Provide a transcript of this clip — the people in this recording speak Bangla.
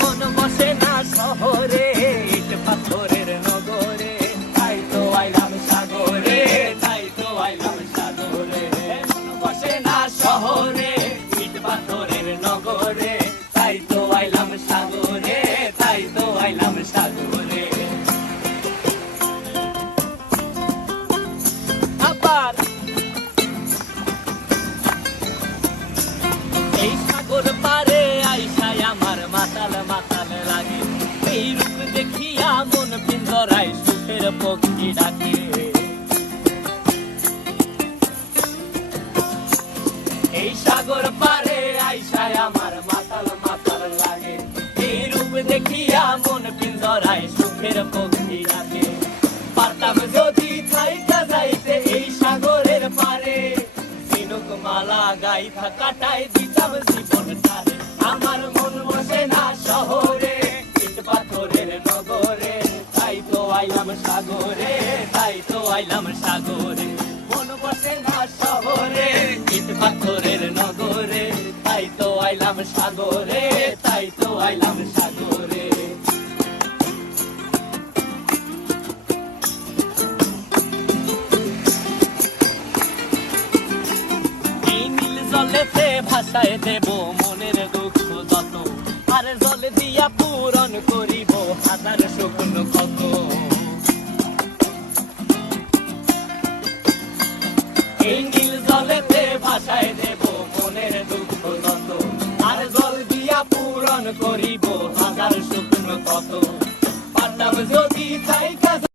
মন বসে না শহরে, ইট পাথরের নগরে, তাই তো আইলাম সাগরে, তাই তো আইলাম সাগরে। মন বসে না শহরে, ইট পাথরের নগরে, তাই তো আইলাম সাগরে, তাই তো আইলাম সাগরে। আবার এই সাগর পারে আইসায় আমার মাতাল মাতাল লাগে, এই রূপ দেখিয়া মন পিঞ্জরায় সুখের পক্ষী ডাকে। এই সাগর পারে আইসায় আমার মাতাল মাতাল লাগে, এই রূপ দেখিয়া মন পিঞ্জরায় সুখের পক্ষী ডাকে। পারতাম যদি থাইকা যাইতে এই সাগরের পারে, ঝিনুক মালা গাইথা কাটাই দিতাম জীবনটারে। আমার মন বসে না শহরে, ইট পাথরের নগরে, তাই তো আইলাম সাগরে, তাই তো আইলাম সাগরে। মন বসে না শহরে, ইট পাথরের নগরে, তাই তো আইলাম সাগরে, তাই তো আইলাম সাগরে। জলেতে ভাসায় দেব মনের দুঃখ যত, আর জল দিয়া পূরণ করিব হাজার স্বপ্ন কত। এই নীল জলেতে ভাসায় দেব মনের দুঃখ যত, আর জল দিয়া পূরণ করিব হাজার স্বপ্ন কত। পারতাম যদি থাইকা